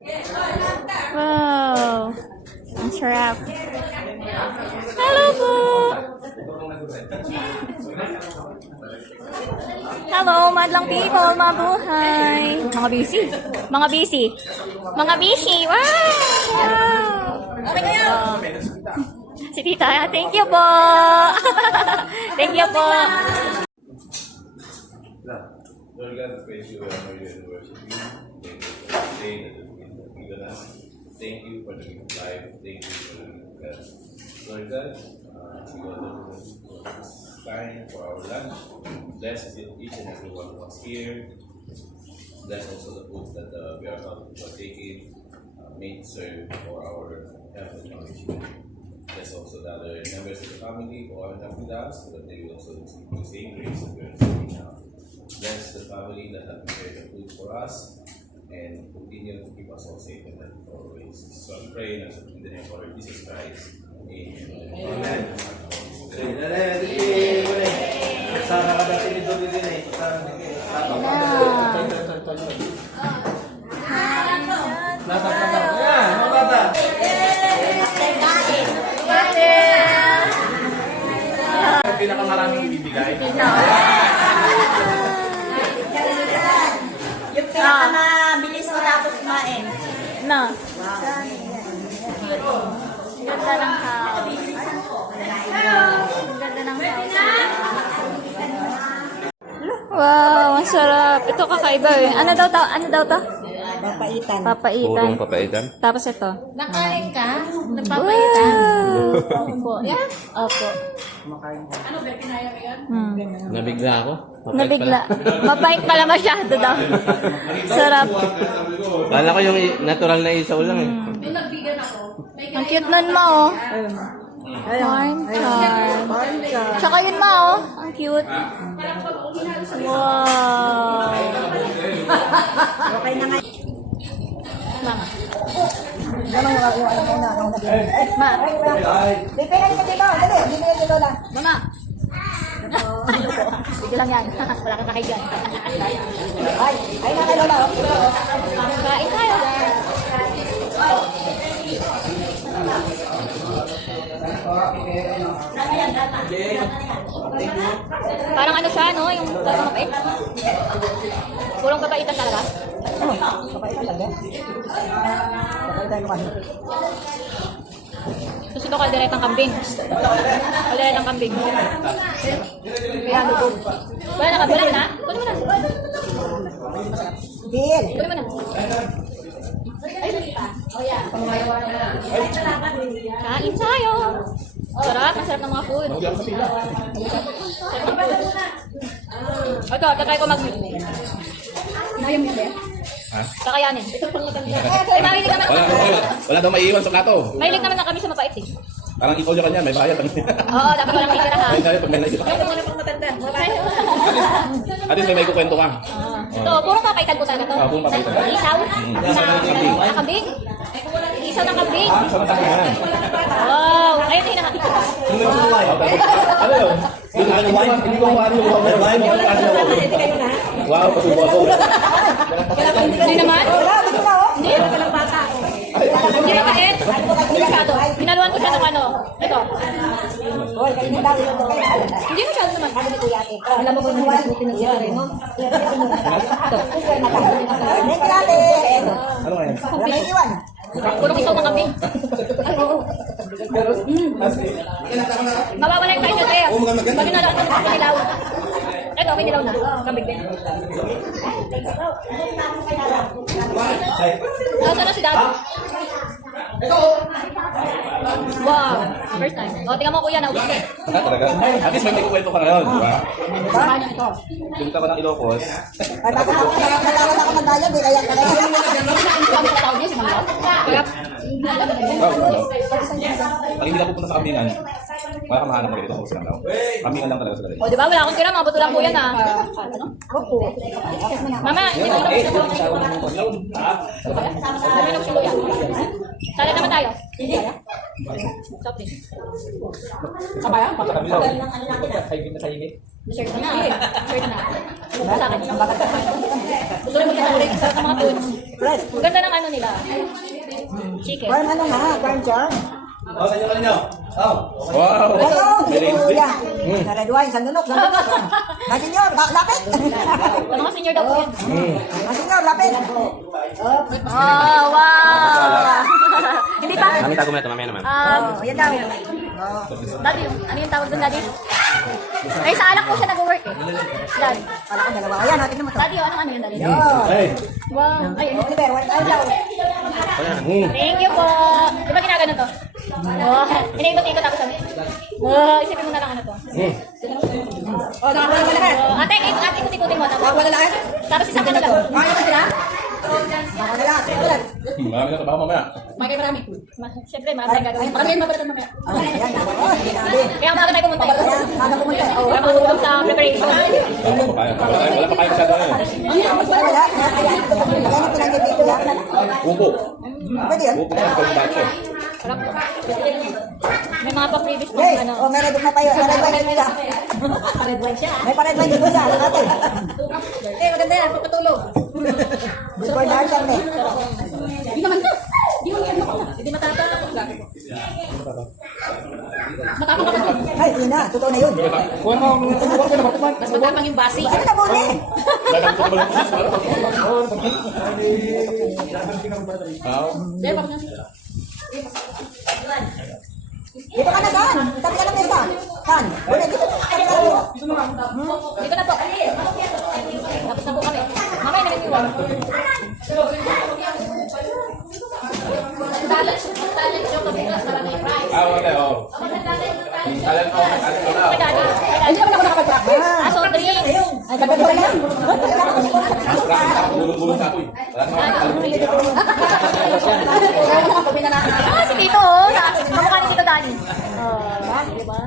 Wow! Ang sarap. Hello po! Hello, madlang people, mabuhay! Mga busy. Mga busy. Mga busy. Wow! Okay kayo! Si Tita, thank you po! Thank you po! Lord God, praise you, we honor you and worship you. Thank you for the day that you have given us. Thank you for the gift of life. Thank you for the gift of God. Lord God, we honor this time for our lunch. Bless each and every one of us here. Bless also the foods that we are about to partake in. May it serve for our health and nourishment. Bless also the other members of the family who are not with us, so that they will also receive the same grace that we are receiving now. Bless the family that have prepared the food for us and continue to keep us all safe and healthy always. So I pray in the name of our Lord Jesus Christ. Amen. Amen. Pinakamaraming ibibigay. Bilis mo tapos kumain. No. Ganda ng house. Ganda ng house. Wow, ang sarap. Ito kakaiba eh. Ano daw to? Papaitan. Papaitan. Purong papaitan. Tapos ito. Nakain ka? Nagpapaitan? Opo. Yeah? Opo. Nabigla ako. Nabigla. Mabait pala masyado daw. Sarap. Kala ko yung natural na isaw lang eh. Ang cute nun mo, oh. Corn charm. Tsaka yun mo, oh. Ang cute. Wow. Okay na nga. Mama. Ganun mo yung ano muna. Ma. Bipin ka dito. Dali. Bipin dito lang. Mama. Sige lang yan. Wala kang kakay dyan. Ay na kay Lola. Kain tayo. Parang ano siya, no? Yung talagang mapait. Purong papaitan talaga. Papaitan talaga. Papaitan naman. Susunod ko kalderetang kambing. Kalderetang kambing. Kaya lubog. Wala na ka, wala na? Kunin mo na. Deal. Kunin mo na. Kain tayo. Sarap, ang sarap ng mga food. Sarap ng food. Ito, tatry ko mag-mute. Ayaw mo ba? Ha? Kakayanin. Ay, mahilig naman. Wala daw maiiwan sa plato. Mahilig naman na kami sa mapait eh. Parang ikaw yung kanya, may bayad. Oo, dapat walang titirahan. May bayad pag may naiiwan. At least may kukwento ka. Ito, puro papaitan po talaga to. Puro papaitan. Isaw? Isaw ng kambing. Kambing? Isaw ng kambing? Isa ng tangan. Wow! Ayun na hinahati. Ano yun? Hindi ko paano yung wine. Wow, pasubo ako. Hindi naman? Gusto mo? Hindi. Hindi na kahit. Masyado. Binaluan ko siya ng ano. Ito. Hoy, kayo na daw. Hindi masyado naman. Alam mo kung yung wine, pinagsigarin mo. Thank you natin. Ano nga yan? Wala may iwan. Puro isaw ng kambing. Mawawala yung kain tayo. Pag inalaan ko ng kinilaw. Ito, kinilaw na. Kambing din. Nasaan na si Dad? Wow! First time. O, tingnan mo kuya, naubos ko. Talaga? At least may kukwento ka ngayon, di ba? Paano ito? Punta ko ng Ilocos. Ay, baka nalaman ako ng dayag eh. Kaya Saan ka mo tawag niya? Si Manglaw? Kaya, Pag hindi ka pupunta sa kambingan, wala ka mahanap na ganito kung silang daw. Kambingan lang talaga sa dali. o, di ba? Wala akong tira. Mga buto lang po yan, ah. Ano? Mama, hindi ko lang gusto ko. Sabi ng suluyan. Salad naman tayo. Hindi. Stop din. Kabaya? Sa kabila, kaibig na kaibig. Shirt na na. Shirt na. Sa akin. Gusto Sarap ng mga foods. Fresh. Ang ganda ng ano nila. Chicken. Corn ano nga, corn char. Oh, sa inyo lang nyo. Oh. Wow. Ayun, si Kuya. Sa red wine, sandunok. Mga senyor, lapit. Ang mga senior daw po yan. Mga senyor, lapit. Oh, wow! Hindi pa? Kami tago mo ito, mamaya naman. Oh, yan daw. Daddy, ano yung tawag doon, Daddy? Ay, sa anak ko siya nag-work eh. Daddy. Kala ko dalawa. Ayan, natin naman to. Daddy, ano yun, Daddy? Oh. Hey. Wow. Ay, Oliver, one ay daw. thank you po. Di ba ginagano to? Oh, iniikot-ikot ako sabi. Oh, isipin mo na lang ano to. Oh, nakawala ka lahat. Oh, ate, ikot-ikutin mo. Nakawala lahat. Tapos isang ano lang. Kaya ka sila? Nakawala lahat. Ulan. Marami na trabaho mamaya. Siyempre, maraming gagawin. Ayan, oh, sinabi. Kaya umaga tayo pumunta. Ayan, ano pumunta? Oh, Kaya makatulong sa preparation. Wala pa kaya. Wala pa kaya masyado ngayon. wala. Ayan, ayan ang pinag-ibig yan. Upo. Pwede yan. Upo ka ng batche. May mga pa-previous Hey, pang ano. oh, may red na tayo. May red wine nila. Red wine siya. May pa-red wine dito siya. Natin. Eh, maganda yan. Papatulog. Before na siya, eh. Hindi naman to. Hindi matatapang. Matapang ka ba? Ay, yun na. Totoo na yun. Mas matapang yung basi. Ano na buli? Dito ka na saan? Tabi ka ng mesa. Saan? Wala, dito. Tabi ka na. Dito na po. Tapos na po kami. Mamaya na iwan. Talent show kasi mas marami prize. Wala. Oh. Alam ko. Kay Daddy. Hindi naman ako nakapag-practice. Ah, soft drinks. Ay, tabi ka lang. Bulong-bulong sa apoy. Ah, si Tito, oh. Kamukha ni Tito Danny. Oh, diba?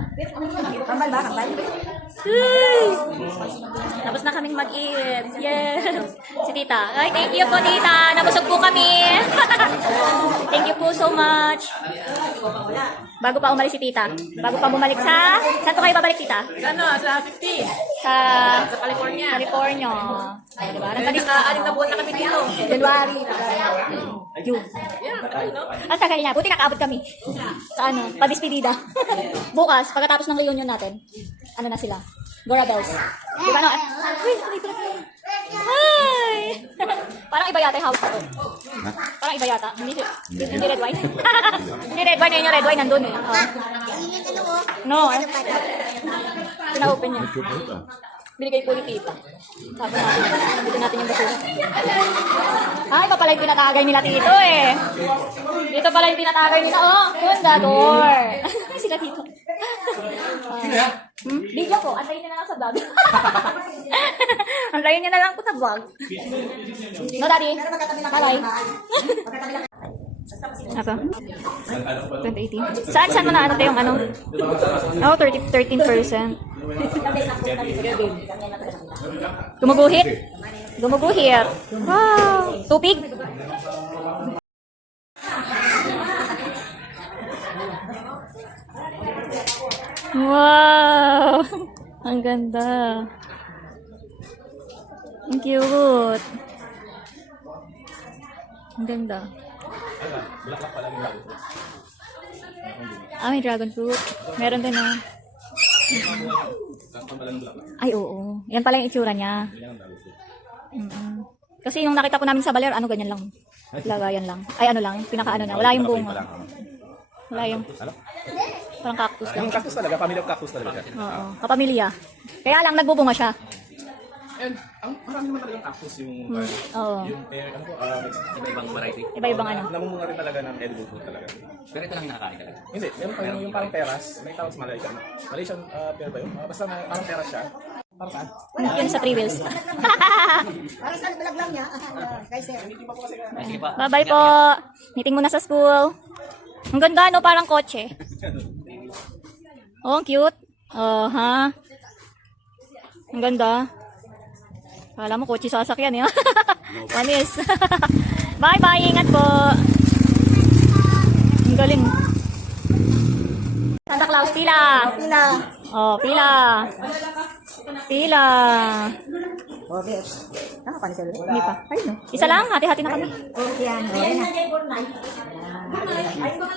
Kambal ba? Kambal? Tapos na kaming mag-eat. Yes. Si Tita. Ay, thank you po, Tita. Nabusog po kami. Thank you po so much. Bago pa umalis si Tita. Bago pa bumalik sa... Saan po kayo babalik, Tita? Ano, sa 50. Sa California. California. Diba? Nasa Aling na buwan na kami dito. January. June. Ang tagal niya. Buti nakaabot kami. Sa ano, padispedida. Bukas, pagkatapos ng reunion natin, ano na sila? Gora Bells. Di ba no? Hi! Parang iba yata yung house ko. Parang iba yata. Hindi red wine. Hindi red wine. Yun yung red wine nandun eh. Oh. No. Pina-open niya. Binigay po ni Tita. Sabi natin, nandito natin yung basura. Ay, ito pala yung pinatagay nila Tito eh. Dito pala yung pinatagay nila. Oh, yun the door. Sila Tito. Video ko, antayin nyo na lang sa vlog. Antayin nyo na lang po sa vlog. No, Daddy? Bye-bye. Apa? 2018. Saan mo na ano yung ano? Oh, 13%. Gumuguhit. Gumuguhit. Wow. Tupig. Wow. Ang ganda. Ang cute. Ang ganda. Ah, may dragon fruit. Meron din ah. Ay, oo. Yan pala yung itsura niya. Kasi yung nakita ko namin sa Baler, ano ganyan lang. Lagayan lang. Ay, ano lang. Pinaka-ano na. Wala yung bunga. Wala yung... Parang cactus lang. Yung cactus talaga, family of cactus talaga siya. Oo. Kapamilya. Kaya lang, nagbubunga siya. And ang marami naman talagang cactus yung Oo. yung ano ko, iba-ibang variety. Iba-ibang ano. Namumunga rin talaga ng edible food talaga. Pero ito lang yung nakakain talaga. Hindi, meron pa yung parang teras, may tawag sa Malaysian. Malaysian pear ba yun? Basta parang teras siya. Para saan? Yan sa 3 wheels. Para saan balag lang niya? Kay sir. Sige pa. Bye-bye po. Meeting muna sa school. Ang ganda, no? Parang kotse. Oh, ang cute. Oh, ha? Ang ganda. Kala mo, kotse sasakyan, eh. Manis. Bye-bye. Ingat po. Ang galing. Santa Claus, pila. Pila. Oh, pila. Pila. Okay. Tama pa ni Sir. Hindi pa. Ayun no. Isa lang, hati-hati na kami. Okay yan. Okay na.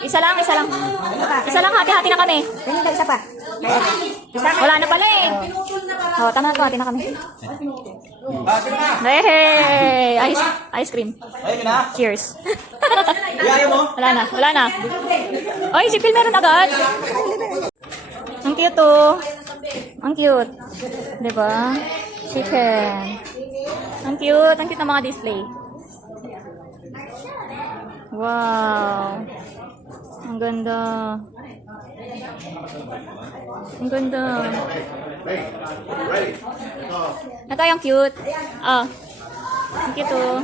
Isa lang, isa lang. Isa lang, hati-hati na kami. Ganyan ka, isa pa. Wala na pala eh. Oh, tama na, hati na kami. Hey! Ice cream. Cheers. Wala na. Ay, si Phil meron agad. Ang cute oh. Ang cute. Diba? Chicken. Ang cute ng mga display. Wow. Ang ganda. Ang ganda. Ito yung cute. Ah. Ang cute oh.